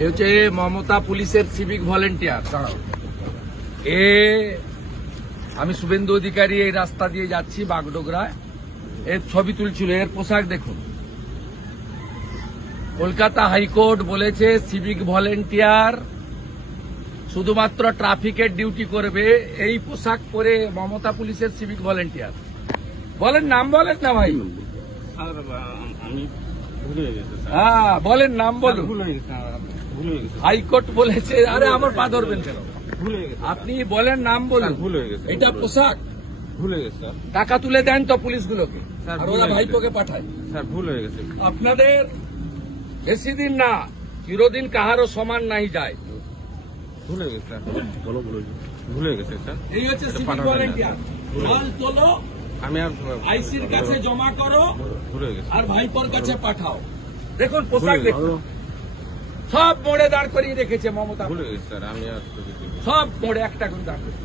এ হচ্ছে মমতা পুলিশের civic volunteer. আমি শুভেন্দু অধিকারী এই রাস্তা দিয়ে যাচ্ছি বাগডোগরায়, এর ছবি তুলছিল। এর পোশাক দেখুন। কলকাতা হাইকোর্ট বলেছে সিভিক ভলেন্টিয়ার শুধুমাত্র ট্রাফিকের ডিউটি করবে। এই পোশাক পরে মমতা পুলিশের সিভিক ভলেন্টিয়ার। বলেন নাম, বলেন না ভাই। হ্যাঁ বলেন নাম বলুন। হাইকোর্ট বলেছে। আরে আমার পা ধরবেন কেন? আপনি বলেন নাম বলুন। এটা পোশাক ভুল হয়ে গেছে। টাকা তুলে দেন তো পুলিশগুলোকে, আর ওরা ভাইপোকে পাঠায়। স্যার ভুল হয়ে গেছে। আপনাদের বেশি দিন না, চিরদিন কাহারও সমান নাই যায়। ভুল হয়ে গেছে স্যার। ভুল হয়ে গেছে স্যার। এই হচ্ছে সিভিক ভলেন্টিয়ার। মাল তোলো, আমি আর আইসির কাছে জমা করো, ভুল হয়ে গেছে। আর ভাইপোর কাছে পাঠাও। দেখুন পোশাক দেখুন, সব মোড়ে দাঁড় করিয়ে রেখেছে মমতা। ভুল হয়ে গেছে স্যার। আমি আর সব মোড়ে একটা করে দাঁড় করিয়ে